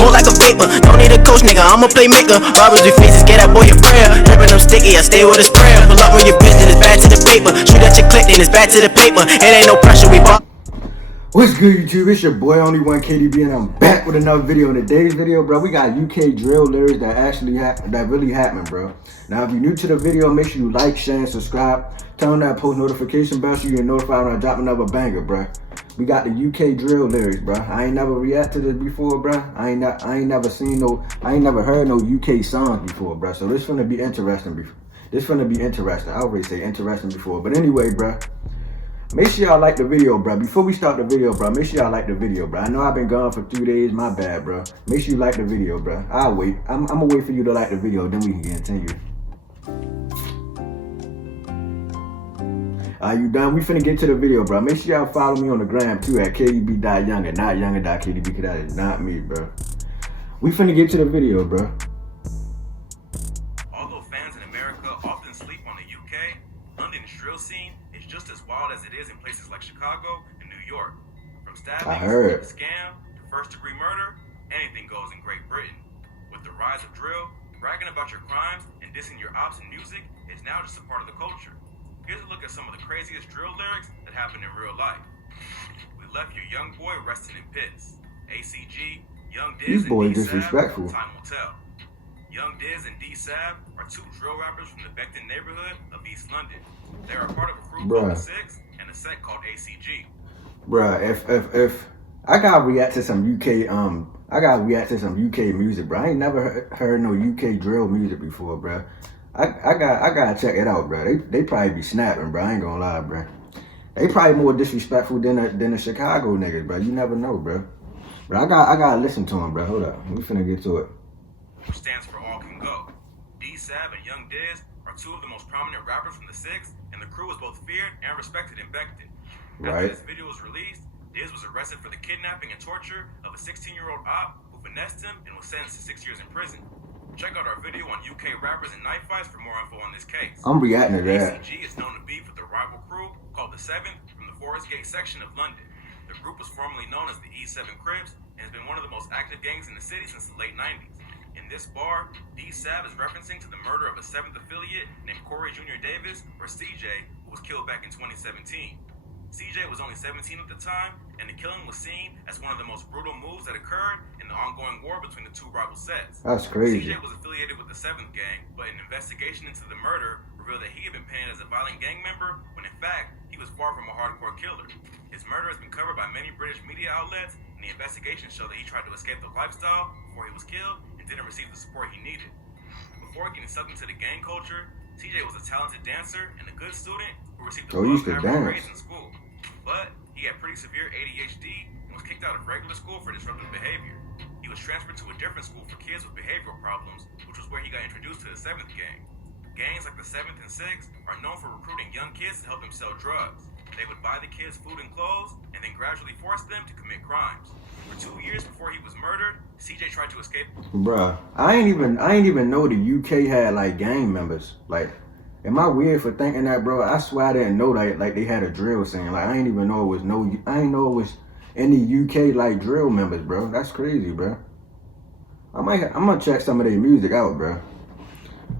smoke like a vapor. Don't need a coach, nigga, I'm a playmaker. Robbers with faces, get that boy a prayer. Drippin' them sticky, I stay with a sprayer. Pull up on your bitch, then it's back to the paper. Shoot at your click, then it's back to the paper. It ain't no pressure, we bought. What's good, YouTube? It's your boy Only One KDB, and I'm back with another video. In today's video, bro, we got UK drill lyrics that really happened, bro. Now, if you're new to the video, make sure you like, share, and subscribe. Turn on that post notification bell so you get notified when I drop another banger, bro. We got the UK drill lyrics, bro. I ain't never react to this before, bro. I ain't never heard no UK songs before, bro. So this finna be interesting. I already say interesting before, but anyway, bro. Make sure y'all like the video, bro. Before we start the video, bro, make sure y'all like the video, bro. I know I've been gone for 2 days. My bad, bro. Make sure you like the video, bro. I'll wait. I'm gonna wait for you to like the video, then we can continue. Are you done? We finna get to the video, bro. Make sure y'all follow me on the gram, too, at KDB.younger, not younger.KDB, because that is not me, bro. We finna get to the video, bro. Although fans in America often sleep on the UK, London's drill scene is just as wild as it is in places like Chicago and New York. From stabbings to scam to first-degree murder, anything goes in Great Britain. With the rise of drill, bragging about your crimes and dissing your ops in music is now just a part of the culture. Here's a look at some of the craziest drill lyrics that happened in real life. We left your young boy resting in pits. ACG, Young Diz, and disrespectful. Time will tell. Young Diz and D-Sab are two drill rappers from the Beckton neighborhood of East London. They are part of a crew called The Six and a set called ACG. Bruh, if I gotta react to some UK music, bro. I ain't never heard no UK drill music before, bro. I gotta check it out, bro. They probably be snapping, bro. I ain't gonna lie, bro. They probably more disrespectful than the Chicago niggas, bro. You never know, bro. But I gotta listen to them, bro. Hold up, we finna get to it. Which stands for All Can Go. D-Sab and Young Diz are two of the most prominent rappers from The Six, and the crew was both feared and respected in Beckton. After this video was released, Diz was arrested for the kidnapping and torture of a 16-year-old op who finessed him and was sentenced to 6 years in prison. Check out our video on UK rappers and knife fights for more info on this case. I'm reacting to that. ACG is known to beef with a rival crew called The Seventh from the Forest Gate section of London. The group was formerly known as the E7 Crips and has been one of the most active gangs in the city since the late 90s. In this bar, D-Sab is referencing to the murder of a 7th affiliate named Corey Jr. Davis, or CJ, who was killed back in 2017. CJ was only 17 at the time, and the killing was seen as one of the most brutal moves that occurred in the ongoing war between the two rival sets. That's crazy. CJ was affiliated with the 7th gang, but an investigation into the murder revealed that he had been painted as a violent gang member when in fact, he was far from a hardcore killer. His murder has been covered by many British media outlets, and the investigation showed that he tried to escape the lifestyle before he was killed and didn't receive the support he needed. Before getting sucked into the gang culture, CJ was a talented dancer and a good student who received above average grades in school. But he had pretty severe ADHD and was kicked out of regular school for disruptive behavior. He was transferred to a different school for kids with behavioral problems, which was where he got introduced to the 7th gang. Gangs like the 7th and 6th are known for recruiting young kids to help them sell drugs. They would buy the kids food and clothes and then gradually force them to commit crimes. For 2 years before he was murdered, CJ tried to escape. Bruh, I ain't even know the UK had like gang members. Like, am I weird for thinking that, bro? I swear I didn't know that like they had a drill scene. Like I ain't know it was any UK like drill members, bro. That's crazy, bro. I'm gonna check some of their music out, bro.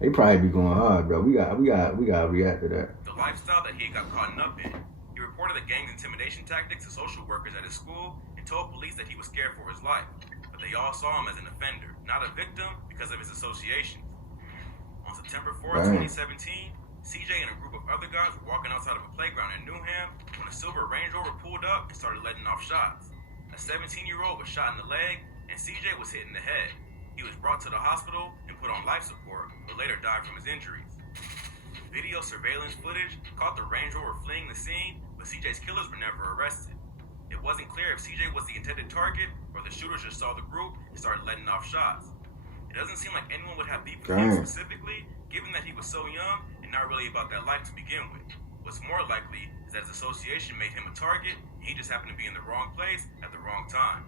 They probably be going hard, bro. We gotta react to that. The lifestyle that he got caught up in. He reported the gang's intimidation tactics to social workers at his school and told police that he was scared for his life. But they all saw him as an offender, not a victim because of his associations. On September 4th, 2017, CJ and a group of other guys were walking outside of a playground in Newham when a silver Range Rover pulled up and started letting off shots. A 17-year-old was shot in the leg and CJ was hit in the head. He was brought to the hospital and put on life support, but later died from his injuries. Video surveillance footage caught the Range Rover fleeing the scene, but CJ's killers were never arrested. It wasn't clear if CJ was the intended target or the shooters just saw the group and started letting off shots. It doesn't seem like anyone would have beef with him specifically, given that he was so young and not really about that life to begin with. What's more likely is that his association made him a target, and he just happened to be in the wrong place at the wrong time.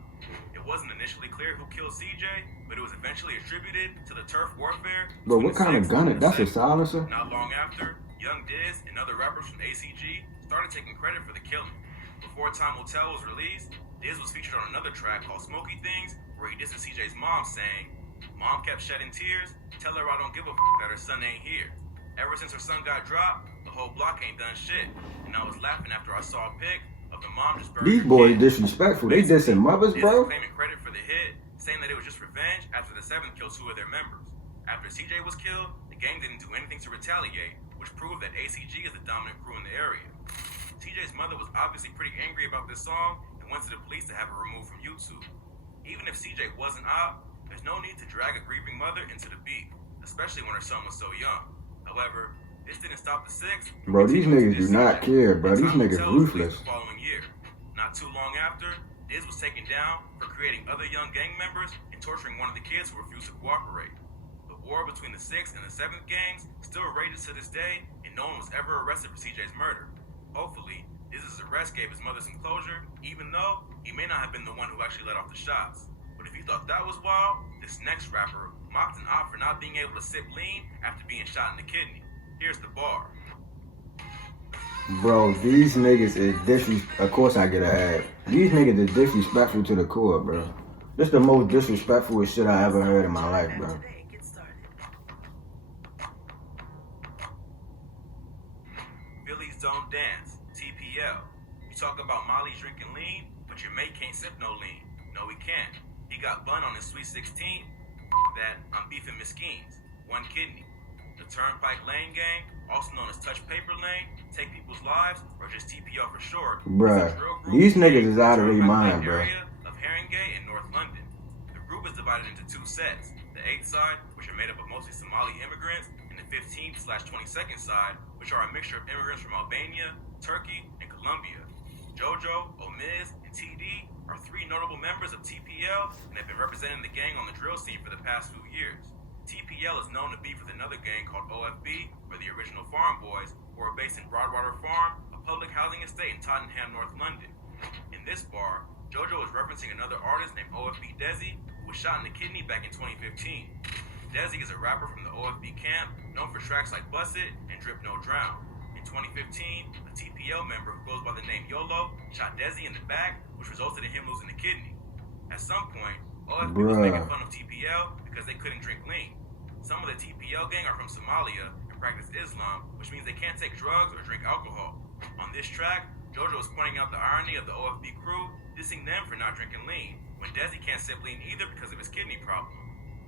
It wasn't initially clear who killed CJ, but it was eventually attributed to the turf warfare. But what kind of gun it? That's a silencer? Not long after, Young Diz and other rappers from ACG started taking credit for the killing. Before Time Will Tell was released, Diz was featured on another track called Smoky Things, where he dissed CJ's mom, saying, "Mom kept shedding tears. Tell her I don't give a that her son ain't here. Ever since her son got dropped, the whole block ain't done shit. And I was laughing after I saw a pic of the mom just burying These her boys kid." disrespectful. They dissing mothers, Diz bro. is claiming credit for the hit, saying that it was just revenge after the 7th killed 2 of their members. After CJ was killed, the gang didn't do anything to retaliate, which proved that ACG is the dominant crew in the area. CJ's mother was obviously pretty angry about this song and went to the police to have it removed from YouTube. Even if CJ wasn't op, there's no need to drag a grieving mother into the beef, especially when her son was so young. However, this didn't stop the 6. Bro, these niggas do not care, bro. These niggas ruthless. The following year. Not too long after, Diz was taken down for creating other young gang members and torturing one of the kids who refused to cooperate. The war between the 6th and the 7th gangs still rages to this day, and no one was ever arrested for CJ's murder. Hopefully, Diz's arrest gave his mother some closure, even though he may not have been the one who actually let off the shots. But if you thought that was wild, this next rapper mocked an op for not being able to sip lean after being shot in the kidney. Here's the bar. Bro, these niggas is disrespectful. Of course I get a ad. These niggas is disrespectful to the core, bro. This the most disrespectful shit I ever heard in my life, bro. Billy's Don't Dance, TPL. You talk about Molly drinking lean, but your mate can't sip no lean. No, he can't. He got bun on his Sweet 16. That I'm beefing Mesquines. 1 kidney. The Turnpike Lane Gang, also known as Touch Paper Lane, Take People's Lives, or just TPL for short. Bruh, these niggas is out of their mind, bro. Area of Haringey and North London. The group is divided into 2 sets. The 8th side, which are made up of mostly Somali immigrants, and the 15th/22nd side, which are a mixture of immigrants from Albania, Turkey, and Colombia. JoJo, Omiz, and TD are 3 notable members of TPL and have been representing the gang on the drill scene for the past few years. TPL is known to beef with another gang called OFB, or the Original Farm Boys, who are based in Broadwater Farm, a public housing estate in Tottenham, North London. In this bar, JoJo is referencing another artist named OFB Desi, who was shot in the kidney back in 2015. Desi is a rapper from the OFB camp, known for tracks like Bust It and Drip No Drown. In 2015, a TPL member who goes by the name YOLO shot Desi in the back, which resulted in him losing the kidney. At some point, OFB was making fun of TPL because they couldn't drink lean. Some of the TPL gang are from Somalia and practice Islam, which means they can't take drugs or drink alcohol. On this track, JoJo is pointing out the irony of the OFB crew dissing them for not drinking lean, when Desi can't sip lean either because of his kidney problem.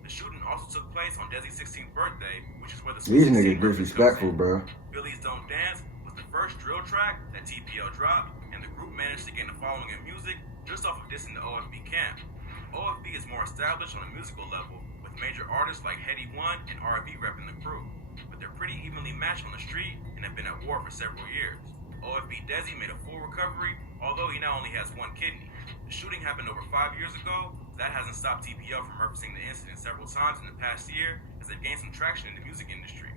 The shooting also took place on Desi's 16th birthday, which is where the these niggas disrespectful, bro. Billy's Don't Dance was the first drill track that TPL dropped, and the group managed to gain a following in music just off of dissing the OFB camp. OFB is more established on a musical level, with major artists like Heady One and R&B repping the crew, but they're pretty evenly matched on the street and have been at war for several years. OFB Desi made a full recovery, although he now only has 1 kidney. The shooting happened over 5 years ago. That hasn't stopped TPL from referencing the incident several times in the past year, as they've gained some traction in the music industry.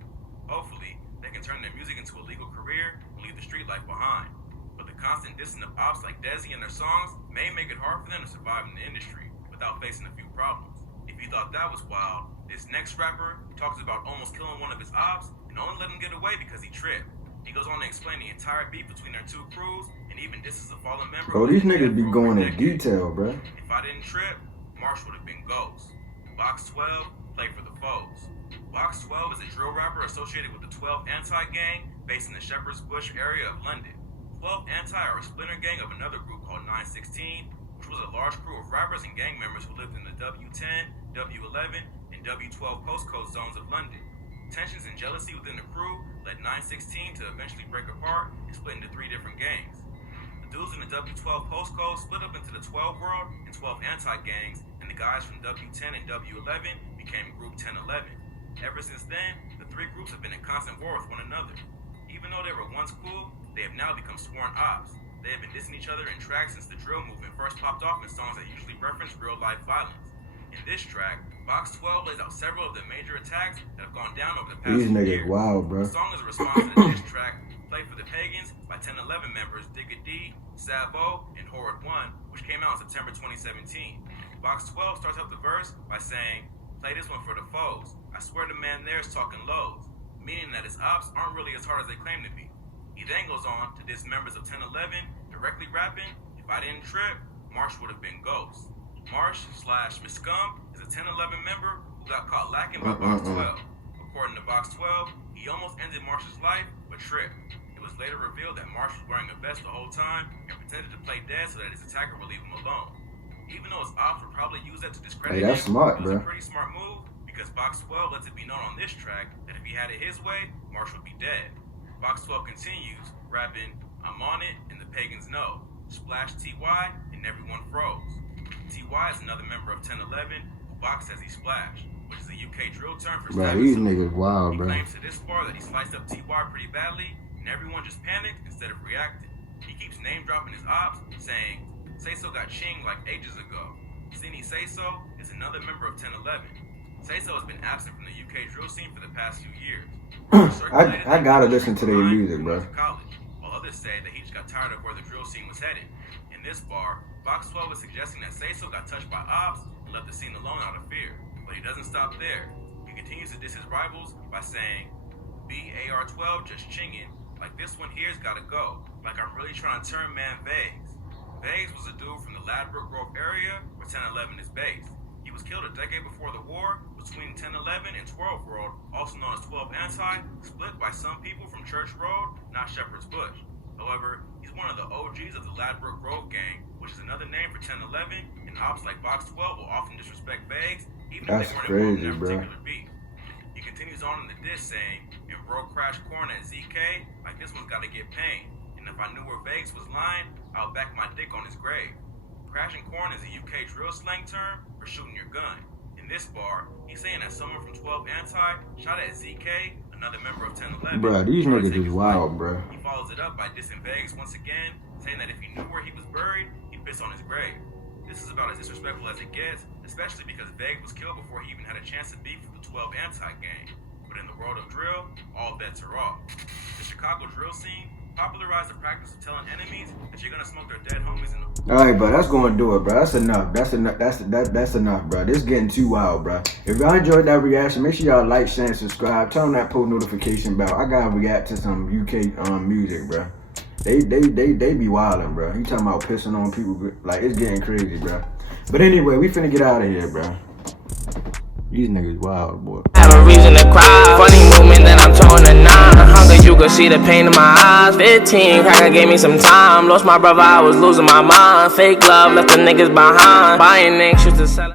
Hopefully, they can turn their music into a legal career and leave the street life behind. But the constant dissing of ops like Desi in their songs may make it hard for them to survive in the industry without facing a few problems. If you thought that was wild, this next rapper talks about almost killing one of his ops and only let him get away because he tripped. He goes on to explain the entire beef between their 2 crews and even disses a fallen member. Bro, these niggas be going in detail, bro. If I didn't trip, Marsh would have been Ghost. Box 12, play for the foes. Box 12 is a drill rapper associated with the 12 Anti-Gang based in the Shepherd's Bush area of London. 12 Anti are a splinter gang of another group called 916, which was a large crew of rappers and gang members who lived in the W10, W11, and W12 postcode zones of London. Tensions and jealousy within the crew led 916 to eventually break apart and split into 3 different gangs. The dudes in the W12 postcode split up into the 12 World and 12 Anti-gangs, and the guys from W10 and W11 became Group 1011. Ever since then, the 3 groups have been in constant war with one another. Even though they were once cool, they have now become sworn ops. They have been dissing each other in tracks since the drill movement first popped off in songs that usually reference real-life violence. In this track, Box 12 lays out several of the major attacks that have gone down over the past These few niggas years. wild, bro. The song is a response to the diss track, Play for the Pagans, by 1011 members Digga D, Sabo, and Horrid One, which came out in September 2017. Box 12 starts out the verse by saying, "Play this one for the foes. I swear the man there is talking lows," meaning that his ops aren't really as hard as they claim to be. He then goes on to diss members of 1011, directly rapping, "If I didn't trip, Marsh would have been Ghost." Marsh/Miss Scum is a 10-11 member who got caught lacking by Box 12. According to Box 12, he almost ended Marsh's life, but tripped. It was later revealed that Marsh was wearing a vest the whole time and pretended to play dead so that his attacker would leave him alone. Even though his ops would probably use that to discredit him, smart, it was bro. a pretty smart move because Box 12 lets it be known on this track that if he had it his way, Marsh would be dead. Box 12 continues, rapping, "I'm on it and the pagans know. Splash TY and everyone froze." TY is another member of 1011 who Box says he splashed, which is a UK drill term for Bro, stabbing these someone. niggas wild, He bro. claims to this bar that he sliced up TY pretty badly and everyone just panicked instead of reacting. He keeps name dropping his ops, saying, "Say-So got chinged like ages ago." Sini Say-So is another member of 1011. Say-So has been absent from the UK drill scene for the past few years. I gotta listen to their music, bro. College, while others say that he just got tired of where the drill scene was headed. In this bar, Box 12 is suggesting that Say-So got touched by ops and left the scene alone out of fear. But he doesn't stop there. He continues to diss his rivals by saying, "BAR12 just chinging, like this one here's gotta go, like I'm really trying to turn man Vegas." Vegas was a dude from the Ladbroke Grove area where 1011 is based. He was killed a decade before the war between 1011 and 12 World, also known as 12 Anti, split by some people from Church Road, not Shepherd's Bush. However, he's one of the OGs of the Ladbroke Grove gang, which is another name for 1011, and ops like Box 12 will often disrespect Vegas, even if they weren't involved in that particular beef. He continues on in the diss saying, "And bro crash corn at ZK, like this one's gotta get paid. And if I knew where Vegas was lying, I'll back my dick on his grave." Crashing corn is a UK drill slang term for shooting your gun. In this bar, he's saying that someone from 12 Anti shot at ZK, another member of 1011. Bro, these niggas is wild, bro. He follows it up by dissing Vegas once again, saying that if he knew where he was buried, he'd piss on his grave. This is about as disrespectful as it gets, especially because Vegas was killed before he even had a chance to beef with the 12 Anti gang. But in the world of drill, all bets are off. The Chicago drill scene popularized the practice of telling enemies that you're gonna smoke their dead homies in the... Alright, bro, that's gonna do it, bro. That's enough. That's enough, bro. This getting too wild, bro. If y'all enjoyed that reaction, make sure y'all like, share, and subscribe. Turn on that post notification bell. I gotta react to some UK music, bro. They be wildin', bro. You talking about pissing on people, like it's getting crazy, bro. But anyway, we finna get out of here, bro. These niggas wild, boy. Have a reason to cry. Funny movement that I'm torn to 9. Hunger, you can see the pain in my eyes. 15, cracker gave me some time. Lost my brother, I was losing my mind. Fake love, left the niggas behind. Buying anxious to sell.